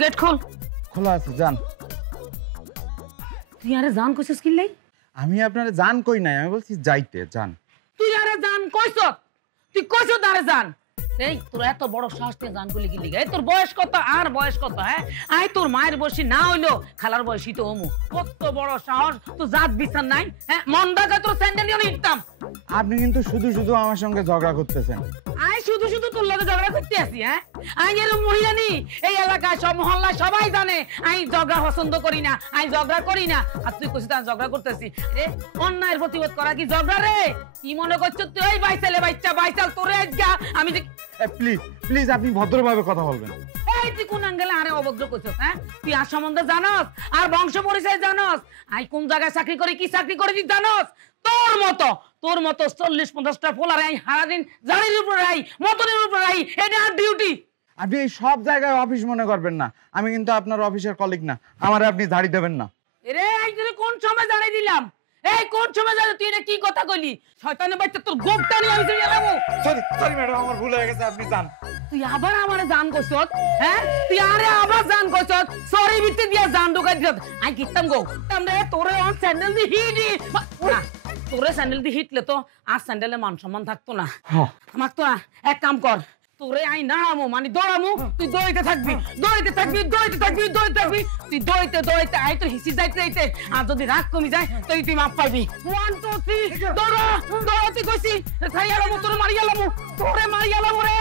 Gate খোল। খোলা আছে, যান। তুই আরে জান কইছিস কি লাই? আমি আপনারে জান কই নাই, আমি বলছি যাইতে, যান। তুই আরে জান কইছ? তুই কইছ আরে জান? এই তোর এত বড় সাহস তুই জান কইলি কি লিগা? এই তোর বয়স কত আর বয়স কত? হ্যাঁ আই তোর মায়ের বয়সী না হইলো খালার বয়সী তো ওমু। কত বড় সাহস, তো জাত বিচার নাই? হ্যাঁ মন্দাকে তোর স্যান্ডেলিও নিতাম। আপনি কিন্তু শুধু শুধু আমার সঙ্গে ঝগড়া করতেছেন। আই শুধু শুধু তোর লগে ঝগড়া করতে আসি? হ্যাঁ আই এর মহিলা নি, এই এলাকায় সব মহল্লায় সবাই জানে আই ঝগড়া পছন্দ করি না, আই ঝগড়া করি না। আর তুই কইছিস আমি ঝগড়া করতেছি? রে অন্যায়ের প্রতিবাদ করা কি ঝগড়া রে? কি মনে করছ তুই? এই বাইসালে বাচ্চা বাইসাল তোরে আজগা আমি যে প্লিজ প্লিজ আপনি ভদ্রভাবে কথা বলবেন। এই তুই কোন আঙ্গেলে আরে অভদ্র কইছস? হ্যাঁ তুই আর সম্বন্ধে জানোস আর বংশ পরিচয় জানোস? আই কোন জায়গায় চাকরি করি, কি চাকরি করি তুই জানোস? তোর মতো 40-50টা ফোলারে আই সারাদিন জারির উপর রাই, মতনের উপর রাই, এটা আর ডিউটি। আপনি এই সব জায়গায় অফিস মনে করবেন না, আমি কিন্তু আপনার অফিসের কলিগ না, আমারে আপনি ঝাড়ি দেবেন না। রে আই তোরে কোন সময় জানাই দিলাম? এই কোন সময় জানাই? তুই এটা কি কথা কইলি? শয়তানের বাচ্চা, তোর গোপটা নিয়ে আমি চলে গেলাম। সরি সরি ম্যাডাম, আমার ভুল হয়ে গেছে, আপনি যান। তুই আবার আমারে জান কইছস? হ্যাঁ তুই আরে আবার জান কইছস? সরি বিতে দিয়া জান ঢুকাই দিছ। আই কিতাম গো তামরে তোরে অন স্যান্ডেল দি হিটি না, তোরে স্যান্ডেল দি হিটলে তো আর স্যান্ডেলে মান সম্মান থাকতো না। থাকতো না। এক কাম কর, তোরে আই নাড়ামু মানে দৌড়ামু, তুই দৌড়াইতে থাকবি, দৌড়াইতে থাকবি, দৌড়াইতে থাকবি, দৌড়াইতে থাকবি। তুই দৌড়াইতে দৌড়াইতে আই তোর হিসি যাইতে যাইতে আর যদি রাগ কমি যায় তুই তুই মাপ পাইবি। 1 2 3 দৌড়া দৌড়াতে কইছি, খাই আলামু তোরে মারি আলামু, তোরে মারি আলামু রে,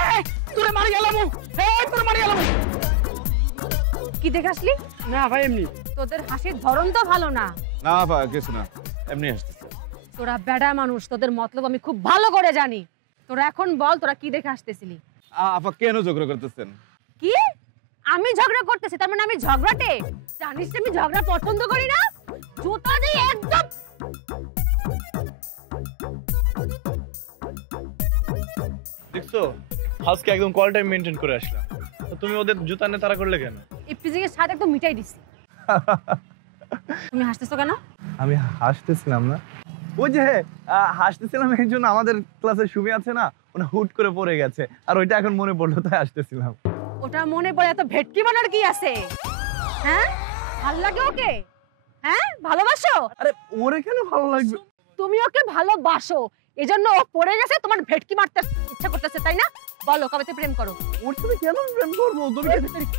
তোরে মারি আলামু, এই তোরে মারি আলামু। কি দেখে আসলি? না ভাই এমনি। তোদের হাসির ধরন তো ভালো না। না আপা কিছু না, এমনি আসতেছে। তোরা বেড়া মানুষ, তোদের মতলব আমি খুব ভালো করে জানি। তোরা এখন বল তোরা কি দেখে আসতেছিলি? আপা কেন ঝগড়া করতেছেন? কি আমি ঝগড়া করতেছি? তার মানে আমি ঝগড়াটে? জানিস আমি ঝগড়া পছন্দ করি না। জুতা দিয়ে একদম। দেখছো আজকে একদম কল টাইম মেইনটেইন করে আসলাম, তো তুমি ওদের জুতা নিয়ে তাড়া করলে কেন? ইফতিজিং এর সাথে একদম মিটাই দিছি। তুমি হাসতেছো কেন? আমি হাসতেছিলাম না, ওই যে হাসতেছিলাম এই জন্য আমাদের ক্লাসে সুমি আছে না, ওনা হুট করে পড়ে গেছে আর ওইটা এখন মনে পড়লো তাই হাসতেছিলাম। ওটা মনে পড়ে এত ভেটকি বানার কি আছে? হ্যাঁ ভালো লাগে ওকে? হ্যাঁ ভালোবাসো? আরে ওরে কেন ভালো লাগবে? তুমি ওকে ভালোবাসো, এজন্য ও পড়ে গেছে, তোমার ভেটকি মারতে ইচ্ছা করতেছে তাই না? বলো কবে থেকে প্রেম করো? ওর সাথে কেন প্রেম করবো? তুমি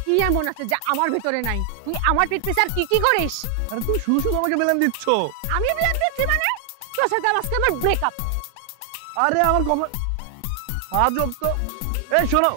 কি এমন আছে যা আমার ভিতরে নাই? তুই আমার পিছনে আর কি কি করিস? আরে তুমি শুধু শুধু আমাকে বেলান দিচ্ছ। আমি ব্লেম দিচ্ছি মানে? তোর সাথে আজকে আমার ব্রেকআপ। আরে আমার কপাল আজব তো। এই শোনো,